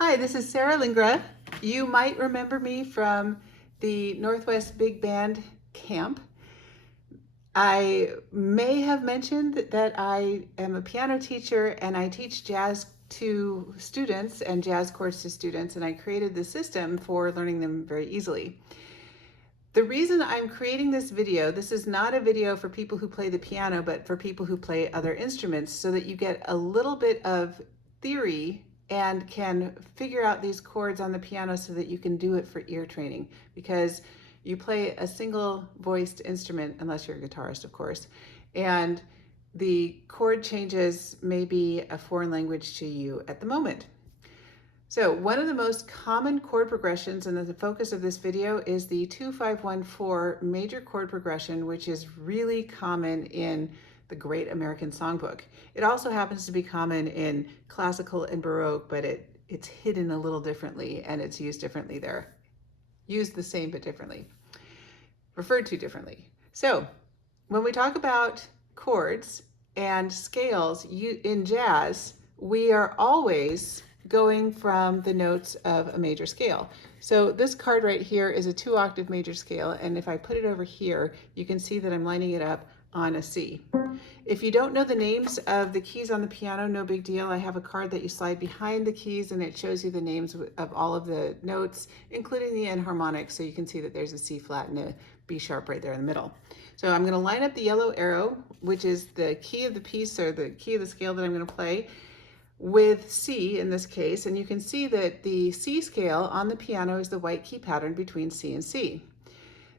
Hi, this is Sarah Lingra. You might remember me from the Northwest Big Band Camp. I may have mentioned that I am a piano teacher and I teach jazz to students and jazz chords to students, and I created this system for learning them very easily. The reason I'm creating this video, this is not a video for people who play the piano, but for people who play other instruments, so that you get a little bit of theory and can figure out these chords on the piano so that you can do it for ear training, because you play a single voiced instrument, unless you're a guitarist, of course, and the chord changes may be a foreign language to you at the moment. So one of the most common chord progressions, and the focus of this video, is the 2-5-1-4 major chord progression, which is really common in the Great American Songbook. It also happens to be common in classical and Baroque, but it's hidden a little differently and it's used differently there. Used the same but differently. Referred to differently. So when we talk about chords and scales in jazz, we are always going from the notes of a major scale. So this card right here is a 2-octave major scale, and if I put it over here, you can see that I'm lining it up on a C. If you don't know the names of the keys on the piano, no big deal. I have a card that you slide behind the keys and it shows you the names of all of the notes, including the enharmonic, so you can see that there's a C flat and a B sharp right there in the middle. So I'm going to line up the yellow arrow, which is the key of the piece or the key of the scale that I'm going to play, with C in this case, and you can see that the C scale on the piano is the white key pattern between C and C.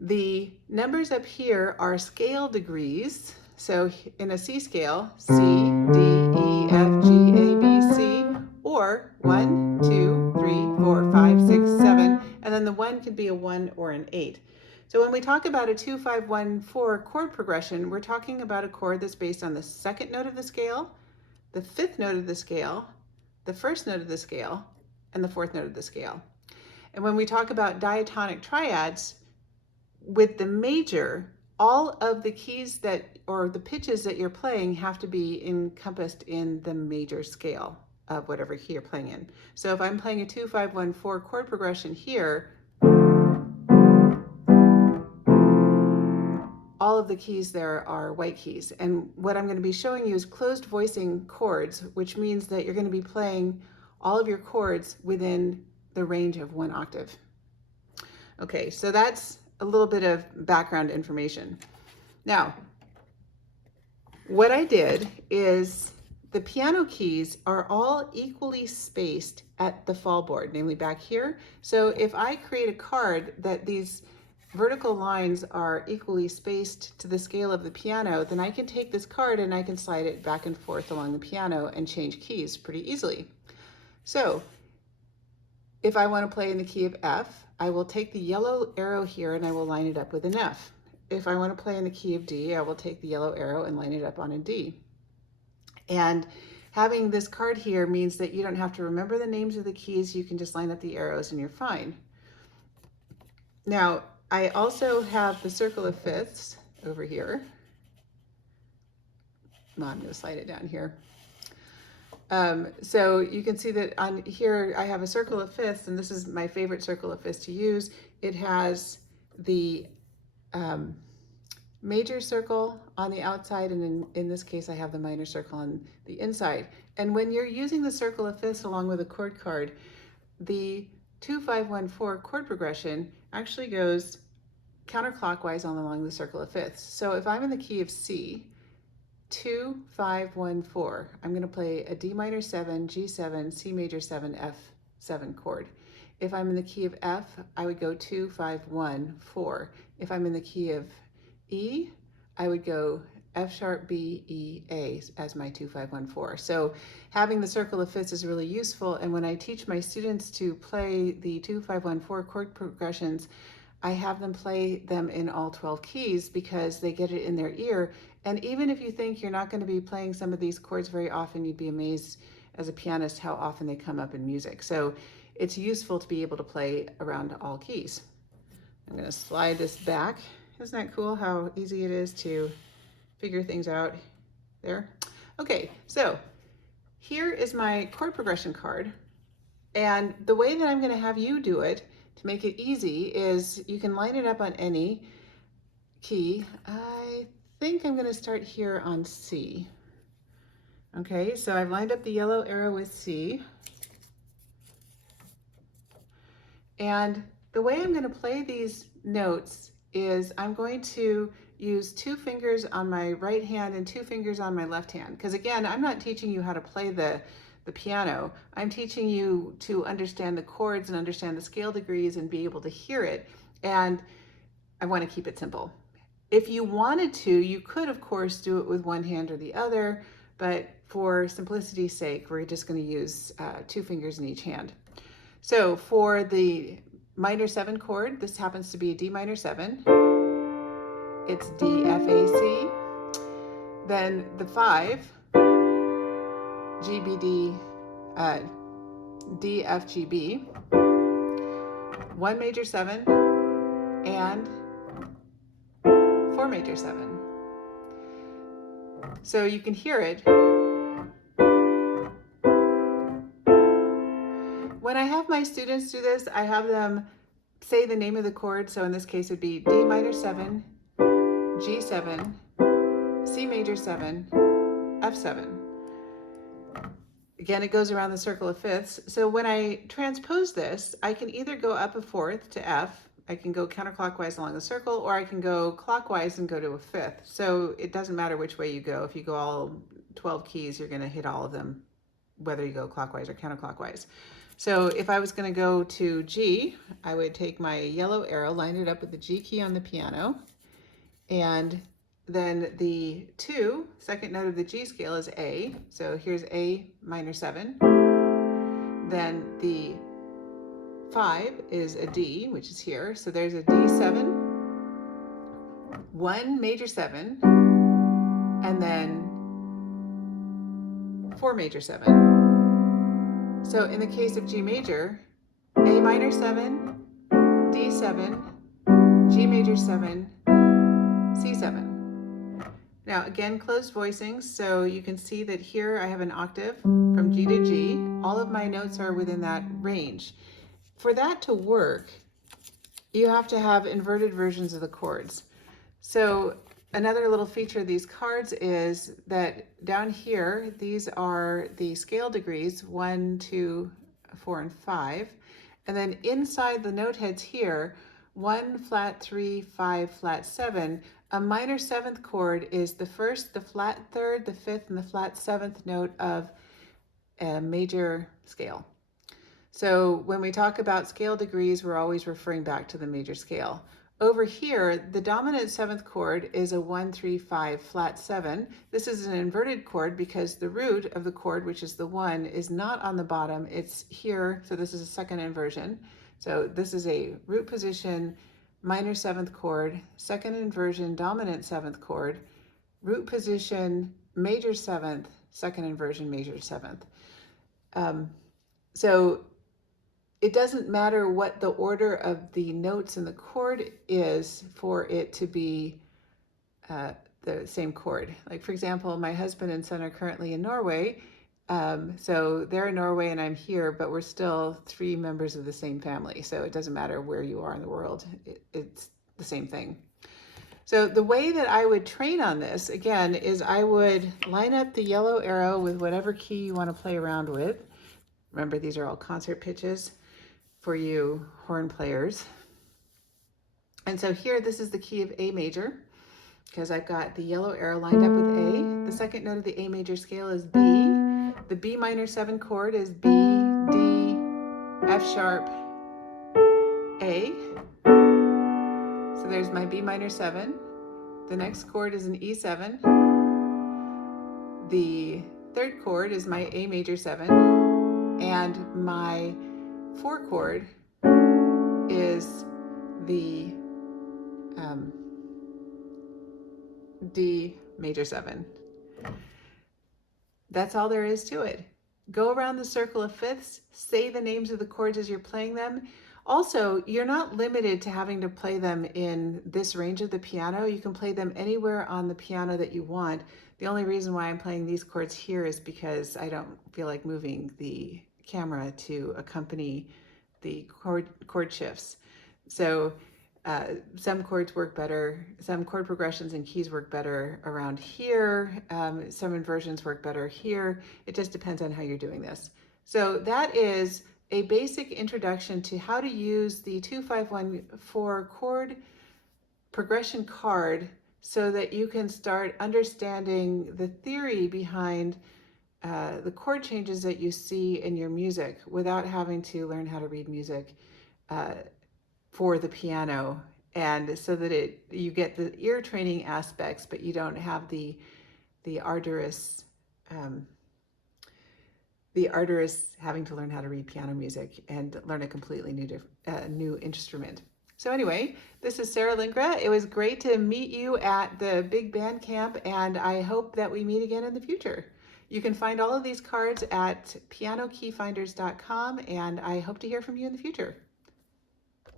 The numbers up here are scale degrees. So in a C scale, C, D, E, F, G, A, B, C, or 1, 2, 3, 4, 5, 6, 7, and then the 1 could be a 1 or an 8. So when we talk about a 2-5-1-4 chord progression, we're talking about a chord that's based on the second note of the scale, the fifth note of the scale, the first note of the scale, and the fourth note of the scale. And when we talk about diatonic triads, with the major, all of the keys or the pitches that you're playing have to be encompassed in the major scale of whatever key you're playing in. So if I'm playing a 2-5-1-4 chord progression here, all of the keys there are white keys. And what I'm going to be showing you is closed voicing chords, which means that you're going to be playing all of your chords within the range of 1 octave. Okay, so that's a little bit of background information. Now, what I did is the piano keys are all equally spaced at the fall board, namely back here. So if I create a card that these vertical lines are equally spaced to the scale of the piano, then I can take this card and I can slide it back and forth along the piano and change keys pretty easily. So if I want to play in the key of F, I will take the yellow arrow here and I will line it up with an F. If I want to play in the key of D, I will take the yellow arrow and line it up on a D. And having this card here means that you don't have to remember the names of the keys. You can just line up the arrows and you're fine. Now, I also have the circle of fifths over here. Well, I'm going to slide it down here. So you can see that on here I have a circle of fifths, and this is my favorite circle of fifths to use. It has the major circle on the outside, and in this case I have the minor circle on the inside. And when you're using the circle of fifths along with a chord card, the 2-5-1-4 chord progression actually goes counterclockwise along the circle of fifths. So if I'm in the key of C, 2-5-1-4, I'm going to play a D minor 7, G7, C major 7, F7 chord. If I'm in the key of F, I would go 2-5-1-4. If I'm in the key of E, I would go F sharp, B, E, A as my 2-5-1-4. So having the circle of fifths is really useful. And when I teach my students to play the 2-5-1-4 chord progressions, I have them play them in all 12 keys because they get it in their ear. And even if you think you're not going to be playing some of these chords very often, you'd be amazed as a pianist how often they come up in music. So it's useful to be able to play around all keys. I'm going to slide this back. Isn't that cool how easy it is to figure things out there? Okay, so here is my chord progression card. And the way that I'm going to have you do it to make it easy is you can line it up on any key. I think I'm going to start here on C. Okay, so I've lined up the yellow arrow with C. And the way I'm going to play these notes is I'm going to use 2 fingers on my right hand and 2 fingers on my left hand. Because again, I'm not teaching you how to play the piano. I'm teaching you to understand the chords and understand the scale degrees and be able to hear it. And I want to keep it simple. If you wanted to, you could, of course, do it with one hand or the other, but for simplicity's sake, we're just going to use 2 fingers in each hand. So for the minor 7 chord, this happens to be a D minor 7. It's D, F, A, C. Then the 5, G, B, D, D, F, G, B. 1 major 7 and 4 major 7. So you can hear it. When I have my students do this, I have them say the name of the chord. So in this case, it would be D minor 7, G7, C major 7, F7. Again, it goes around the circle of fifths. So when I transpose this, I can either go up a fourth to F, I can go counterclockwise along the circle, or I can go clockwise and go to a fifth. So it doesn't matter which way you go. If you go all 12 keys, you're going to hit all of them, whether you go clockwise or counterclockwise. So if I was going to go to G, I would take my yellow arrow, line it up with the G key on the piano, and then the 2, second note of the G scale, is A. So here's A minor 7. Then the 5 is a D, which is here. So there's a D7, 1 major 7, and then 4 major 7. So in the case of G major, A minor 7, D7, G major 7, C7. Now again, closed voicings, so you can see that here I have an octave from G to G. All of my notes are within that range. For that to work, you have to have inverted versions of the chords. So another little feature of these cards is that down here, these are the scale degrees, 1, 2, 4, and 5. And then inside the note heads here, 1, flat 3, 5, flat 7, a minor 7th chord is the first, the flat 3rd, the 5th, and the flat 7th note of a major scale. So when we talk about scale degrees, we're always referring back to the major scale. Over here, the dominant 7th chord is a 1, 3, 5, flat 7. This is an inverted chord because the root of the chord, which is the 1, is not on the bottom, it's here, so this is a second inversion. So this is a root position, minor 7th chord, second inversion, dominant 7th chord, root position, major 7th, second inversion, major 7th. So it doesn't matter what the order of the notes in the chord is for it to be the same chord. Like for example, my husband and son are currently in Norway. So they're in Norway and I'm here, but we're still 3 members of the same family. So it doesn't matter where you are in the world, it's the same thing. So the way that I would train on this, again, is I would line up the yellow arrow with whatever key you want to play around with. Remember, these are all concert pitches for you horn players. And so here, this is the key of A major, because I've got the yellow arrow lined up with A. The second note of the A major scale is B. The B minor 7 chord is B, D, F sharp, A. So there's my B minor 7. The next chord is an E7. The third chord is my A major 7. And my 4 chord is the D major 7. That's all there is to it. Go around the circle of fifths, say the names of the chords as you're playing them. Also, you're not limited to having to play them in this range of the piano. You can play them anywhere on the piano that you want. The only reason why I'm playing these chords here is because I don't feel like moving the camera to accompany the chord shifts. So some chords work better, some chord progressions and keys work better around here, some inversions work better here. It just depends on how you're doing this. So that is a basic introduction to how to use the 2514 chord progression card so that you can start understanding the theory behind the chord changes that you see in your music without having to learn how to read music for the piano, and so that you get the ear training aspects, but you don't have the arduous having to learn how to read piano music and learn a completely new instrument. So anyway, this is Sarah Lingra. It was great to meet you at the Big Band Camp, and I hope that we meet again in the future. You can find all of these cards at pianokeyfinders.com, and I hope to hear from you in the future.